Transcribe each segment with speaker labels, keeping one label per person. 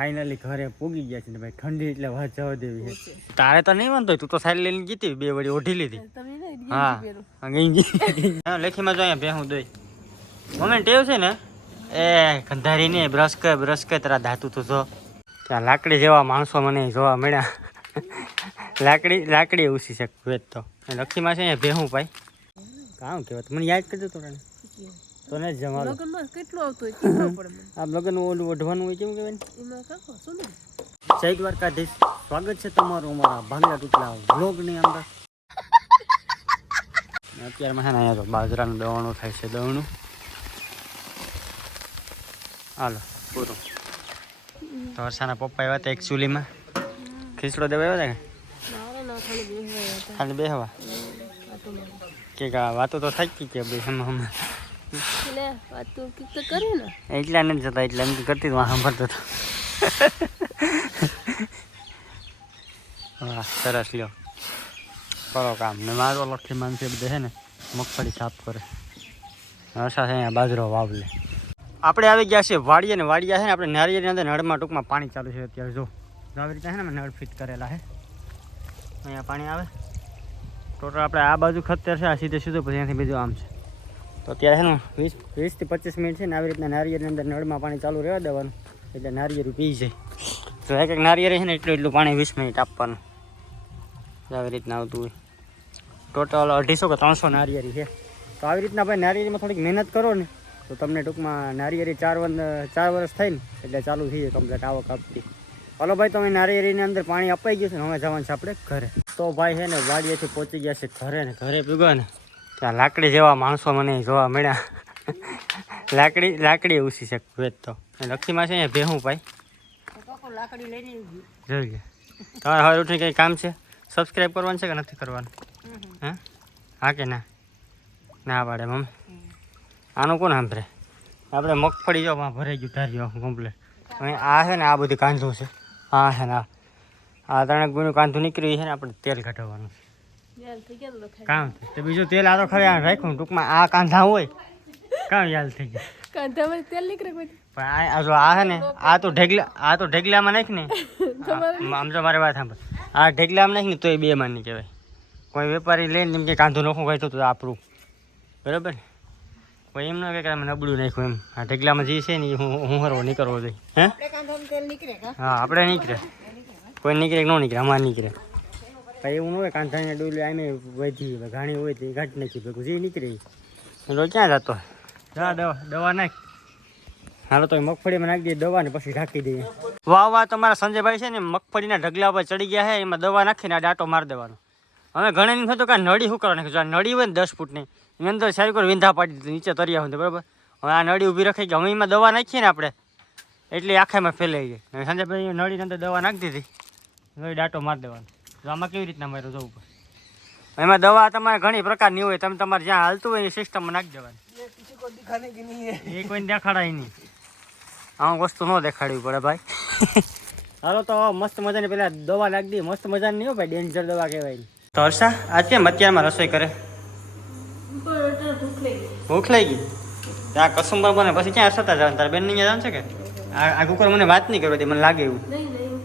Speaker 1: Finally ઘરે પૂગી ગયા છે ને ભાઈ ઠંડી એટલે વાત જવા દેવી છે. તારે તો નહીં વાંધો તું તો સાઈડ લઈને ગીતી બે વળી ઓઢી લીધી. હા. ગઈ હા લેખીમાં જો અહીંયા ભેહું દોઈ મમ્મી ટેવ છે ને એ ગંધારી ને બ્રશ કે બ્રશ કે તારા ધાતુ તું જો. ત્યાં લાકડી જેવા માણસો મને જોવા મળ્યા. લાકડી લાકડી ઉસી છે વેત તો. લખીમાં છે અહીંયા ભેહું ભાઈ. કામ કહેવાય મને યાદ કરજો તો તો ને જમાડો.
Speaker 2: લગનમાં કેટલો આવતો હોય કેટલું પડે
Speaker 1: આ લગન ઓલું વઢવાનું હોય કેમ કહેવાય
Speaker 2: એમાં કાકો સુનો.
Speaker 1: જય દ્વારકાધીશ. સ્વાગત છે તમારું અમારા ભાંગલા તૂટલા વ્લોગની અંદર. અત્યારમાં છે ને અહીંયા તો બાજરાનું દવાણું થાય છે દવાણું હાલો પૂરું. તો હર્ષાના પપ્પા આવ્યા હતા એક ચૂલીમાં ખીચડો દેવા આવ્યા હતા
Speaker 2: ખાલી બેહવા
Speaker 1: કે
Speaker 2: વાતો
Speaker 1: તો થઈ ગઈ કે બે હમ હમ.
Speaker 2: એટલે
Speaker 1: નથી જતા, એટલે એમ કરતી વાહ સાંભળતો હતો વાહ, સરસ લ્યો. કરો કામ. ને મારો લખી માનસી બધે છે ને, મગફળી સાફ કરે. હર્ષા છે અહીંયા બાજરો વાવલે. આપણે આવી ગયા છે વાડીએ ને વાડિયા છે ને આપણે નારિયેળની અંદર નળમાં ટૂંકમાં પાણી ચાલુ છે અત્યારે જો. આવી રીતે છે ને નળ ફિટ કરેલા છે. અહીંયા પાણી આવે. ટોટલ આપણે આ બાજુ ખતર છે, આ સીધે સીધું પછી અહીંયાથી બીજું આમ છે. તો અત્યારે છે ને વીસ, વીસથી પચીસ મિનિટ છે ને આવી રીતના નારિયેળની અંદર નળમાં પાણી ચાલુ રહેવા દેવાનું. એટલે નારિયેળ પી જાય. તો એક એક નારિયેળ છે ને એટલું એટલું પાણી વીસ મિનિટ આપવાનું. આવી રીતના આવતું હોય. ટોટલ અઢીસો કે ત્રણસો નારિયેળી છે. તો આવી રીતના ભાઈ નારિયેળીમાં થોડીક મહેનત કરો ને, તો તમને ટૂંકમાં નારિયેળી ચાર ચાર વર્ષ થઈને એટલે ચાલુ થઈ જાય કમ્પ્લેટ આવક આપતી હલો ભાઈ, તમે નારિયેળીની અંદર પાણી અપાઈ ગયું છે ને, હવે જવાનું છે આપણે ઘરે. તો ભાઈ છે ને વાડીએથી પહોંચી ગયા છે ઘરે ને, ઘરે પીગો ને. ત્યાં લાકડી જેવા માણસો મને જોવા મળ્યા. લાકડી લાકડી ઉસી છે વેત તો. અને લખીમાં છે અહીંયા ભેહું ભાઈ.
Speaker 2: લાકડી લઈને
Speaker 1: જોઈ લે તમારે હવે ઉઠી કંઈ કામ છે? સબસ્ક્રાઈબ કરવાનું છે કે નથી કરવાનું? હા? હા કે ના? ના પાડે મમ્મી. આનું કોણ સાંભળે? આપણે મગફળી જો ભરાઈ ગયું ધાર્યો કમ્પ્લેટ હવે આ છે ને આ બધી કાંધું છે. હા છે ને આ. આ ત્રણેક ગુનું કાંધું નીકળ્યું છે ને આપણે તેલ ઘટાડવાનું છે. કામ તો બીજું તેલ આ તો ખરે આ રાખ્યું ટૂંકમાં આ કાંધા હોય. કામ યાદ થઈ જાય
Speaker 2: કાંધામાં તેલ નીકળે કોઈ.
Speaker 1: પણ આ જો આ છે ને આ તો ઢેગલા આ તો ઢેગલામાં નાખ ને. આમ તો મારી વાત સાંભળ. આ ઢેગલામાં નાખ ને તોય બે માં નહીં કહેવાય. કોઈ વેપારી લઈને એમ કે કાંધું નોખું કહી તો આપણું. બરાબર ને? કોઈ એમ ન કે અમે નબળું નાખ્યું એમ. આ ઢેગલામાં જે છે ને એ હું હું હરવો નીકળવો જોઈએ. હે?
Speaker 2: તેલ નીકળે કા?
Speaker 1: હા આપણે નીકળે. કોઈ નીકળે કે ન નીકળે અમારે નીકળે. ભાઈ એવું ન હોય કાંધાને ડોલી આમે વધી ઘાણી હોય તો ઘાટ નાખી ભેગું જે નીકળી. તો ક્યાં જતો? જા દવા દવા નાખ. હાલો તો મગફળીમાં નાખી દઈએ દવા ને પછી ઢાંકી દઈએ. વાહ વાહ તમારા સંજયભાઈ છે ને મગફળીના ઢગલા પર ચડી ગયા છે એમાં દવા નાખીને આ ડાટો મારી દેવાનો. હવે ઘણા નહીં થતું કે નળી શું કરવા નાખ્યું જો આ નળી હોય ને દસ ફૂટની એની અંદર સારી કોઈ વિંધા પાડી દીધી નીચે તરિયા હોય બરાબર? હવે આ નળી ઊભી રખાઈ ગઈ હવે એમાં દવા નાખીએ ને આપણે એટલે આખામાં ફેલાઈ ગઈ. હવે સંજયભાઈ નળીની અંદર દવા નાખી દીધી હવે ડાટો મારી દેવાનો. તો આમાં કેવી રીતના મારે જવું પડે? એમાં દવા તમારે ઘણી પ્રકારની હોય. તમે તમારે જ્યાં હાલતું હોય એ સિસ્ટમમાં નાખી દેવાની. એ કોઈને દેખાડાય નહીં. આ વસ્તુ ન દેખાડવી પડે ભાઈ. હાલો તો મસ્ત મજાની પેલા દવા નાખી દઈએ. મસ્ત મજાની નહીં હો ભાઈ ડેન્જર દવા કહેવાય તો હર્ષા આજ કેમ અત્યારમાં રસોઈ કરે?
Speaker 2: ભૂખ લઈ ગઈ.
Speaker 1: આ લાગી ગઈ ત્યાં કસુંબર બને. પછી ક્યાં હર્ષતા જવાનું? તારા બેન નહીં જવાનું છે કે? આ આ કુકર મને વાત નહીં કરવી મને લાગે એવું.
Speaker 2: નહીં નહીં હું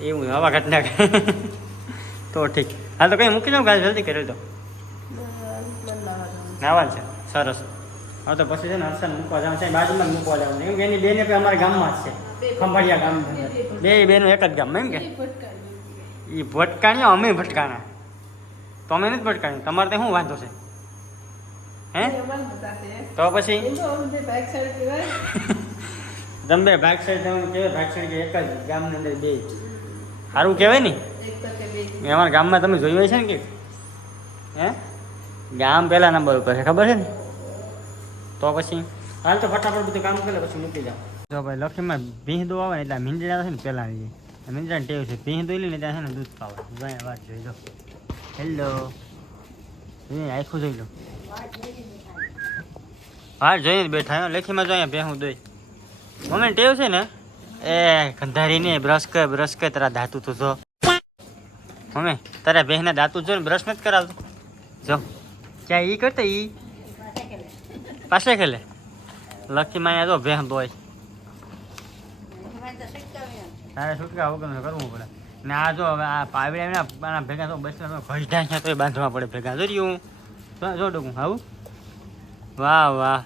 Speaker 1: એવું આવા ઘટના તો ઠીક. હા તો કઈ મૂકી દઉં ગાય જલ્દી કરી દો. નાવાનું છે. સરસ. હા તો પછી છે ને હર્ષન મૂકવા જવાનું છે. બાજુમાં મૂકવા જવાનું કે એની બેને પણ અમારા ગામમાં જ છે. ખંભાળિયા ગામ. બે બેનો એક જ ગામ, એમ કે? એ ભટકાણીયા, અમે ભટકાણા. તો અમે નથી ભટકાણી. તમારે ત્યાં શું વાંધો છે? હે? તો પછી? તમે ભાગ સાઈડ તમે ભાગ સાઈડ એક જ ગામની અંદર બે સારું કહેવાય ને? અમારા ગામમાં તમે જોયું હોય છે ને કે? હે? ગામ પહેલા નંબર ઉપર છે ખબર છે ને? તો પછી? હાલ તો ફટાફટ બધું કામ કરે પછી મૂકી જાઓ. જો ભાઈ લખીમાં ભીંહ દો આવે એટલે આવે છે ને પહેલા આવી જાય. મીંદડાને ટેવ છે ભીંહ દોઈ લઈને ત્યાં છે ને દૂધ પાવે. ભાઈ વાત જોઈ લો. હેલો એ આખું જોઈ લો. હા જોઈને બેઠા લેખીમાં જો અહીંયા ભેહું દોઈ. મમ્મી ટેવ છે ને એ, ગંધારીને બ્રશ કર બ્રશ કર, તારા ધાતુ તું જો. મમ્મી, તારા બહેના ધાતુ જો ને બ્રશ નથી કરાવતો? જો. ક્યાં ઈ કરતા ઈ? પાસે ખેલે. લખી માં જો ભેહ દોય તારે છૂટકા વગર કરવું પડે. ને આ જો હવે આ પાવડા આના ભેગા તો બસ ઘસડા છે તો બાંધવા પડે ભેગા. જો રહ્યું. જો ડોકું, આવું. વાહ વાહ.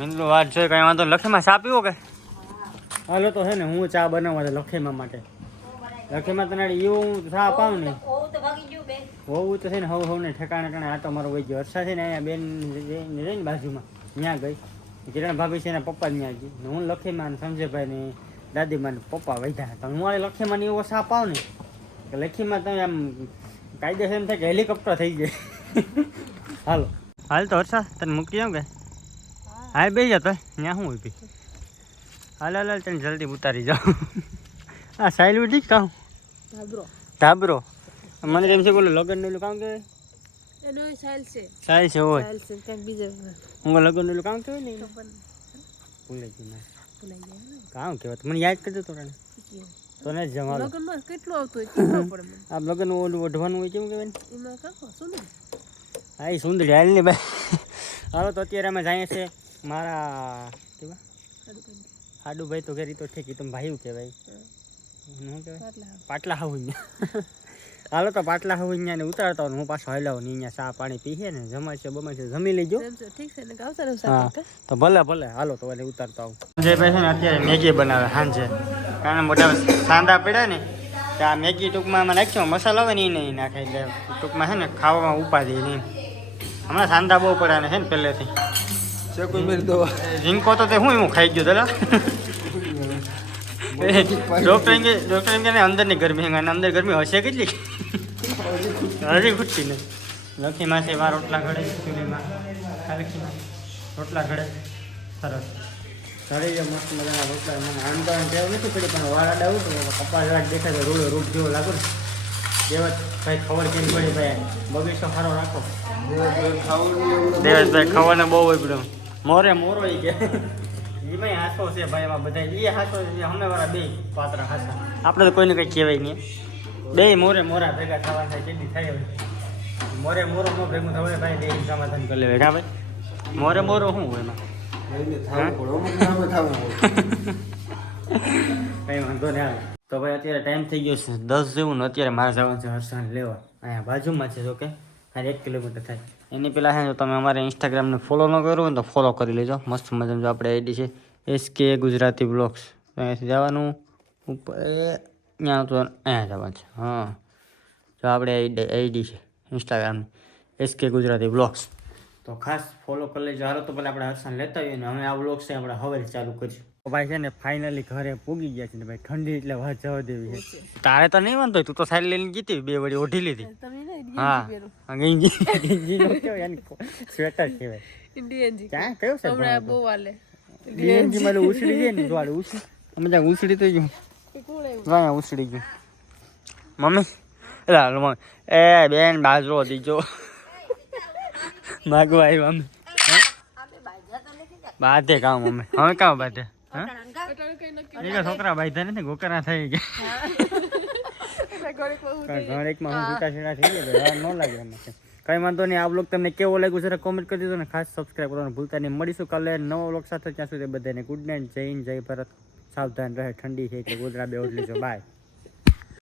Speaker 1: મિંદુ વાત જોઈ કઈ વાંધો. લખીમાં સાપ્યું કે? હાલો તો છે ને હું ચા બનાવવા લખેમા માટે. લખીમાં તને એવું ચા પાઉં ને? હોવું તો છે ને હવ હવ ને ઠેકાણે ઠેકાણે આટો મારો વહી ગયો. હર્ષા છે ને અહીંયા બેન રહી ને બાજુમાં ત્યાં ગઈ. કિરણ ભાભી છે ને પપ્પા ત્યાં ગઈ. ને હું લખીમાં ને સંજયભાઈ ને દાદીમાં પપ્પા વૈધા. તમે હું આ લખીમાં ને એવો સા પાવ ને? કે લખીમાં તમે આમ કાયદેસર એમ થાય કે હેલિકોપ્ટર થઈ જાય હાલો. હાલ તો હર્ષા તને મૂકી આવું કે? હા. બે જતો ત્યાં. શું હોય હાલ હાલ તને જલ્દી ઉતારી જાઓ આ સાઈલ ઉઠી કાં
Speaker 2: ભાબરો
Speaker 1: ધાબરો. મને એમ છે બોલો લગ્નનું કામ
Speaker 2: સાયલ છે.
Speaker 1: સાઈલ છે હોય
Speaker 2: સાયલ છે ક્યાંક બીજે
Speaker 1: હું લગ્નનું કામ કહેવાય ને ના
Speaker 2: ભૂલાઈ ગયા
Speaker 1: કામ કહેવાય? મને યાદ કરજો તો તને તો જમાડો.
Speaker 2: લગ્નમાં કેટલું આવતું હોય કેટલું પડે
Speaker 1: આ લગ્ન ઓલું ઓઢવાનું હોય કેમ કહેવાય
Speaker 2: એમાં કાકો શું
Speaker 1: હા એ સુંદરી હાલ ને ભાઈ. હાલો તો અત્યારે અમે જઈએ છે મારા કેવા? હાડુભાઈ તો ઘેરી તો ઠેકી તમે ભાઈ કહેવાય? પાટલા હાવું. હાલો તો પાટલા હાવું અહીંયા ઉતારતા હોય હું પાછો હલાવું ને અહીંયા ચા પાણી પીએ ને જમાશે બમાશે જમી લેજો.
Speaker 2: ઠીક છે
Speaker 1: હા તો ભલે ભલે. હાલો તો એને ઉતારતો આવું. જે ભાઈ છે ને અત્યારે મેગી બનાવે સાંજે. કારણ મોટા સાંદા પડ્યા ને તો આ મેગી ટૂંકમાં આમાં નાખ્યો મસાલો આવે ને એ નહીં નાખે એટલે ટૂંકમાં છે ને ખાવામાં ઉપાધિ નહીં. હમણાં સાંદા બહુ પડ્યા ને છે ને પહેલેથી. ઝીંકો તો તે હું હું ખાઈ ગયો દલા. ડોક્ટર એમ કે ડોક્ટર એમ કે અંદરની ગરમી અને અંદર ગરમી હશે કેટલી? હજી ખૂટતી નહીં. લખી માસે વાર રોટલા ઘડે ચૂલીમાં ખાલી રોટલા ઘડે. સરસ. ઘરે જે મસ્ત મજાના રોટલા મને આંદોલન ટેવ નથી પડી પણ વાળા ડાવું તો કપાસ રાખ દેખાય તો રૂડો રોડ જેવો લાગુ ને. દેવત ભાઈ ખબર કેમ પડી ભાઈ બગીચો સારો રાખો. દેવતભાઈ ખબર ને બહુ હોય પડ્યો મોરે મોરો ઈ કે. એમાંય હાસો છે ભાઈ એમાં બધા એ હાસો છે અમે વાળા બે પાત્ર હાસા આપણે તો કોઈને કંઈ કહેવાય નહીં. બે મોરે મોરા ભેગા થવા થાય કેટલી થાય હવે મોરે મોરો નો ભેગું થવાય ભાઈ બે સમાધાન કરી લેવાય. કા ભાઈ? મોરે મોરો શું હોય એમાં? કઈ વાંધો નહીં આવે તો ભાઈ અત્યારે ટાઈમ થઈ ગયો છે દસ જેવું ને અત્યારે મારે જવાનું છે હર્ષાને લેવા. અહીંયા બાજુમાં છે જો કે. ખાલી એક કિલોમીટર થાય. એની પહેલાં છે જો તમે અમારે ઇન્સ્ટાગ્રામને ફોલો ન કર્યો હોય તો ફોલો કરી લેજો. મસ્ત મજાનું જો આપણે આઈડી છે. એસ કે ગુજરાતી બ્લોગ્સ અહીંયાથી જવાનું. ઉપર ત્યાં તો અહીંયા જવાનું છે. હા. જો આપણે આઈડી છે ઇન્સ્ટાગ્રામની એસ કે ગુજરાતી બ્લોગ્સ તો ખાસ ફોલો કરી લેજો. હારો તો પહેલાં આપણે હર્ષણ લેતા હોઈએ ને હવે આ બ્લોગ છે આપણે હવે ચાલુ કરીશું. ભાઈ છે ને ફાઇનલી ઘરે પૂગી ગયા છે ને ભાઈ ઠંડી એટલે વાત જવા દેવી છે. તારે તો નહીં વાંધો તું તો સારી લઈને ગીતી બે વળી ઓઢી લીધી. હા. ગંજી ગંજી નો કહેવાય યાની સ્વેટર કહેવાય.
Speaker 2: ઇન્ડિયન
Speaker 1: ક્યાં કયો છે
Speaker 2: હમણાં બહુ વાલે
Speaker 1: ગંજી મારે ઉછળી જાય ને દ્વાડે ઉછળી અમે ત્યાં ઉછળી તો ગયું. વાયા ઉછળી ગયું. મમ્મી એટલે એ બેન બાજરો દીજો માગવા આવ્યા અમે હે? બાધે કામ મમ્મી. હવે કામ બાધે? છોકરા બાંધ્યા નથી ગોકરા થઈ ગયા. ઘરેકમાં હું થઈ ગયા ન લાગે એમાં કઈ વાંધો નહીં આ બ્લોગ તમને કેવો લાગ્યો જરા કોમેન્ટ કરી દીધો ને. ખાસ સબસ્ક્રાઈબ કરવાનું ભૂલતા નહીં. મળીશું કાલે નવો બ્લોગ સાથે. ત્યાં સુધી બધાને ગુડ નાઇટ જય હિન્દ જય ભારત. સાવધાન રહે ઠંડી છે એટલે ગોદરા બે ઓઢ લેજો. બાય